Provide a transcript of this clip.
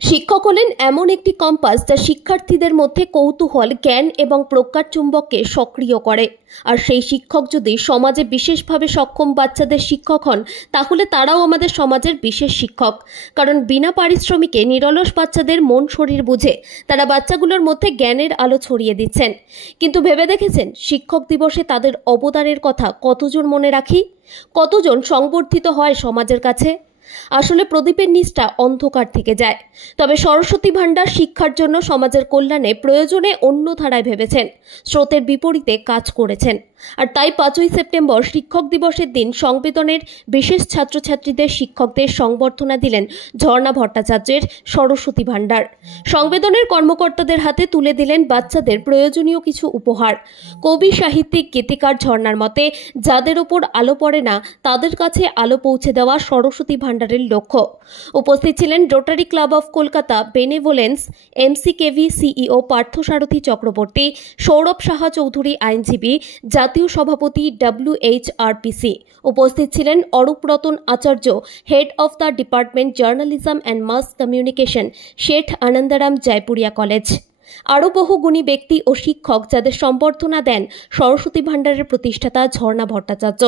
শিক্ষক হলেন এমন একটি কম্পাস যা শিক্ষার্থীদের মধ্যে কৌতূহল, জ্ঞান এবং প্রজ্ঞার চুম্বককে সক্রিয় করে। আর সেই শিক্ষক যদি সমাজে বিশেষভাবে সক্ষম বাচ্চাদের শিক্ষক হন, তাহলে তারাও আমাদের সমাজের বিশেষ শিক্ষক। কারণ বিনা পারিশ্রমিকে নিরলস বাচ্চাদের মন শরীর বুঝে তারা বাচ্চাগুলোর মধ্যে জ্ঞানের আলো ছড়িয়ে দিচ্ছেন। কিন্তু ভেবে দেখেছেন, শিক্ষক দিবসে তাদের অবদানের কথা কতজন মনে রাখি? কতজন সংবর্ধিত হয় সমাজের কাছে? আসলে প্রদীপের নিচটা অন্ধকার থেকে যায়। তবে সরস্বতী ভান্ডার শিক্ষার জন্য সমাজের কল্যাণে প্রয়োজনে অন্য ধারায় ভেবেছেন, স্রোতের বিপরীতে কাজ করেছেন। আর তাই 5ই সেপ্টেম্বর শিক্ষক দিবসের দিন সংবেদনের বিশেষ ছাত্রছাত্রীদের শিক্ষকদের সংবর্ধনা দিলেন ঝর্ণা ভট্টাচার্যের সরস্বতী ভান্ডার। সংবেদনের কর্মকর্তাদের হাতে তুলে দিলেন বাচ্চাদের প্রয়োজনীয় কিছু উপহার। কবি, সাহিত্যিক, গীতিকার ঝর্ণার মতে, যাদের ওপর আলো পড়ে না তাদের কাছে আলো পৌঁছে দেওয়া সরস্বতী ভান্ডারের লক্ষ্য। উপস্থিত ছিলেন Rotary Club of Kolkata, benevolence, MCKV CEO Parthasarathi Chakraborty, Sourav Saha Chowdhury আইনজীবী, জাতীয় সভাপতি WHRPC। উপস্থিত ছিলেন Arup Ratan Acharya, head of the department journalism and mass communication, Seth Anandaram Jaipuria college. আরও বহু গুণী ব্যক্তি ও শিক্ষক, যাদের সম্বর্ধনা দেন সরস্বতী ভান্ডারের প্রতিষ্ঠাতা ঝর্ণা ভট্টাচার্য।